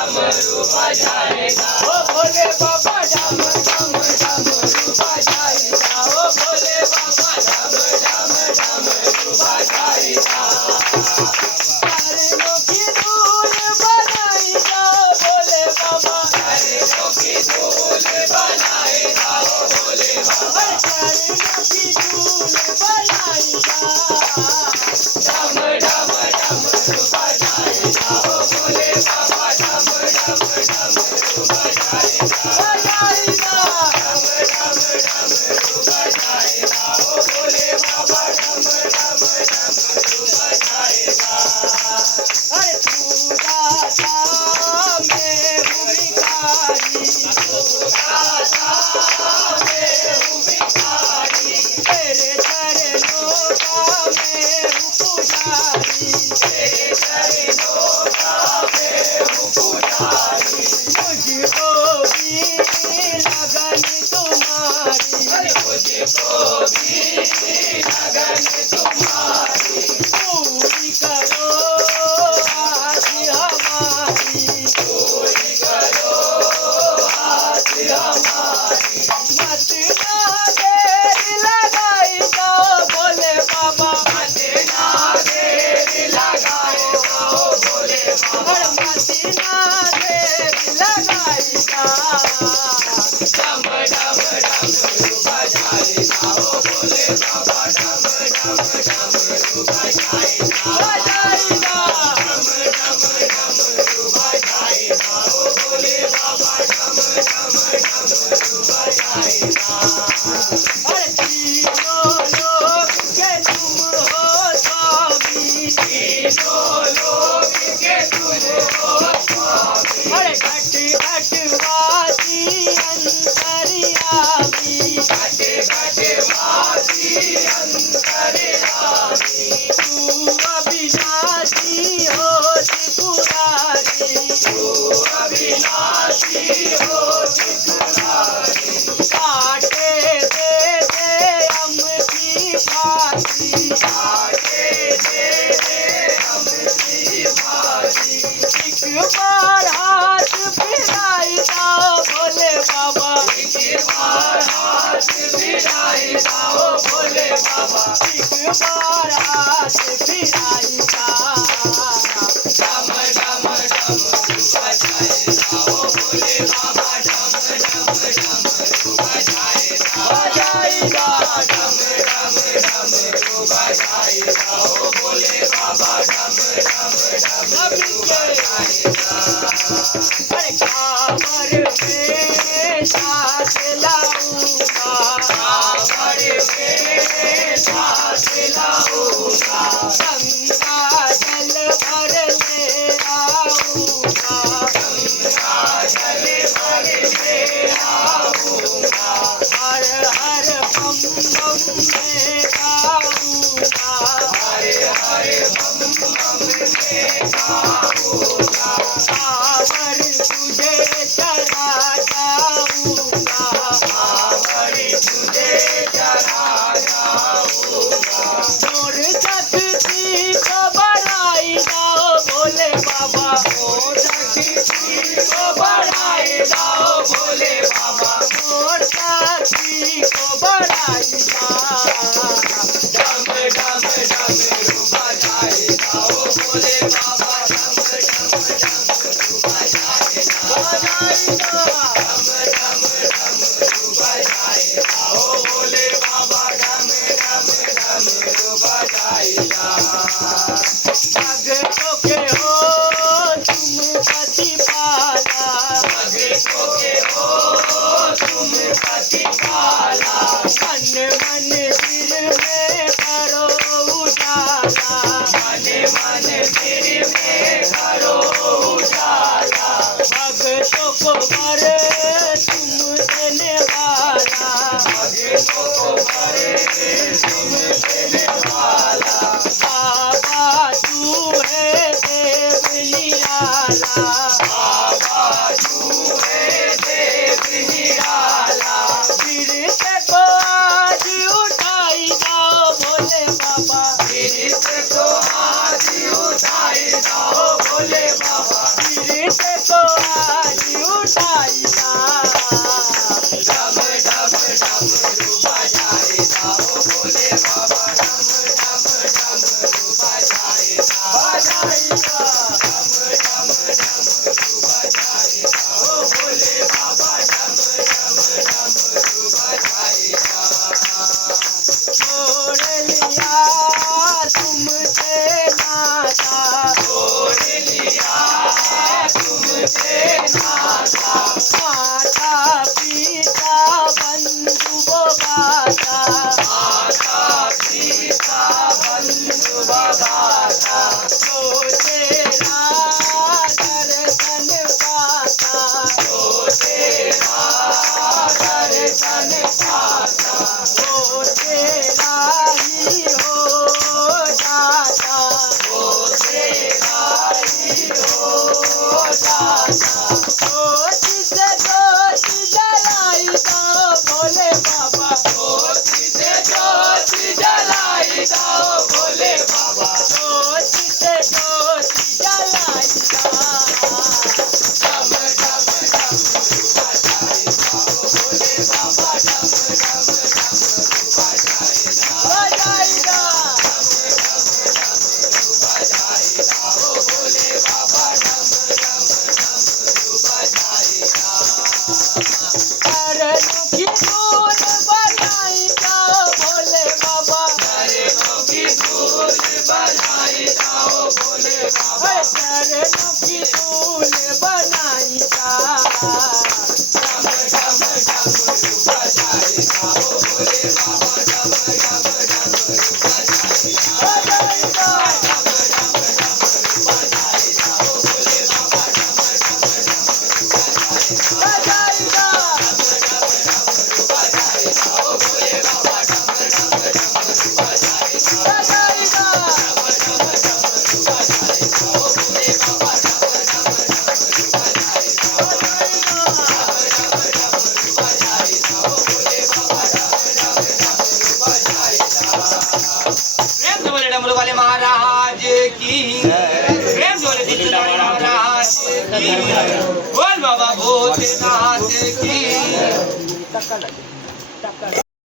डमरू बजाएगा, ओ भोले बाबा डम डम डमरू बजाएगा, ओ भोले बाबा डम डम डमरू बजाएगा। चरणों की धूल बनाएगा भोले बाबा, चरणों की धूल बनाएगा, ओ भोले बाबा चरणों की धूल बनाएगा, डम डम डमरू बजाएगा, ओ भोले बाबा डम डम डमरू बजाएगा, बजाएगा डम डम डमरू बजाएगा, ओ भोले बाबा डम डम डमरू बजाएगा। अरे तू दाता मैं हूँ भिखारी, तू दाता मैं हूँ भिखारी, तेरे चरणों का मैं हूँ पुजारी, तेरे चरणों का मैं हूँ पुजारी, मुझको भी लगन तुम्हारी, मुझको भी लगन तुम्हारी, पूरी करो आज हमारी, पूरी करो आज हमारी, मत ना देर लगाई जाओ भोले बाबा, मत ना देर लगाई जाओ भोले बाबा, मत ना देर लगाई जाओ, डम डम डमरू बजाएगा, ओ भोले बाबा डम डम डमरू बजाएगा, बजाएगा डम डम डमरू बजाएगा, ओ भोले बाबा डम डम डमरू बजाएगा। अरे तीनों लोक के तुम हो स्वामी, तीनों लोक के तुम हो स्वामी, अरे घट घट वासी अंतर्यामी, घट घट वासी अंतर्यामी, तू अविनाशी हो त्रिपुरारी, तू अविनाशी हो त्रिपुरारी, काटे दे दे हम की फांसी, काटे दे दे हम की फांसी, एक बार हाथ फिराई जाओ भोले बाबा, एक बार हाथ फिराई जाओ भोले बाबा, एक बार हाथ फिराई जाओ, डम डम डमरू बजाएगा, ओ भोले बाबा डम डम डमरू बजाएगा, बजाएगा डम डम डमरू बजाएगा, ओ भोले बाबा डम डम डमरू बजाएगा। अरे कांवर में साथ लाऊंगा, कांवर में साथ लाऊंगा, गंगा जल भर ले आऊंगा, गंगा जल भर ले आऊंगा, हर हर बम बम में गाऊंगा, हर हर बम बम में गाऊंगा, कांवर तुझे चढ़ा जाऊंगा, कांवर तुझे चढ़ा जाऊंगा, मोर शक्ति को बढ़ाई जाओ भोले बाबा, मोर शक्ति को बढ़ाई जाओ भोले बाबा, मोर शक्ति को बढ़ाई जाओ, डम डम डमरू बजाएगा, ओ भोले बाबा डम डम डमरू बजाएगा, बजाएगा डम डम डमरू बजाएगा, ओ भोले बाबा डम डम डमरू बजाएगा। भक्तों के हो तुम प्रतिपाला, भक्तों के हो तुम प्रतिपाला, मन मंदिर में करो उजाला, मन मंदिर में करो उजाला, भक्तों को वर तुम देने वाला, भक्तों को वर तुम देने वाला, बाबा तू है देव निराला, बाबा तू है देव निराला, फिर से को आज उठाई जाओ भोले बाबा, फिर से को आज उठाई जाओ भोले बाबा, फिर से बोआरी उठाईदा डम डम डमरू बजाईदा ओ भोले बाबा डम डम डमरू बजाईदा बजाईदा डम डम डमरू बजाईदा ओ भोले बाबा डम डम डमरू बजाईदा छोड़ लिया तुमसे नाता छोड़ लिया तुमसे नाता माता पिता बंधु बाता माता पिता बंधु बाता तो तेरा दर्शन पाता तो तेरा दर्शन पाता वो तेरा ही हो जाता वो तेरा ही हो जाता ज्योत से ज्योत जलाई दो भोले बाबा ज्योत से ज्योत जलाई दो भोले बाबा ज्योत से ज्योत जलाई दो डम डम डमरू बजाईदा ओ भोले बाबा डम डम डमरू बजाईदा बजाईदा डम डम डमरू बजाईदा ओ भोले बाबा डम डम डमरू बजाईदा चरणों की धूल बजाईदा ओ भोले बाबा चरणों की धूल बजाईदा ओ भोले बाबा चरणों की धूल बनाईदा डम डम डमरू बजाईदा ओ भोले बाबा डम डम डमरू बजाईदा बजाईदा डम डम डमरू बजाईदा ओ भोले बाबा डम डम डमरू बजाईदा बजाईदा डम डम डमरू बजाईदा ओ भोले बाबा डम डम डमरू बजाईदा बजाईदा डम डम डमरू बजाईदा ओ भोले बाबा डम डम डमरू बजाईदा बजाईदा डम डम डमरू बजाईदा ओ भोले बाबा डम डम डमरू बजाईदा प्रेम से बोले डमरू वाले महाराज की प्रेम से बोले दिल वाले महाराज की बोल बाबा भूतनाथ की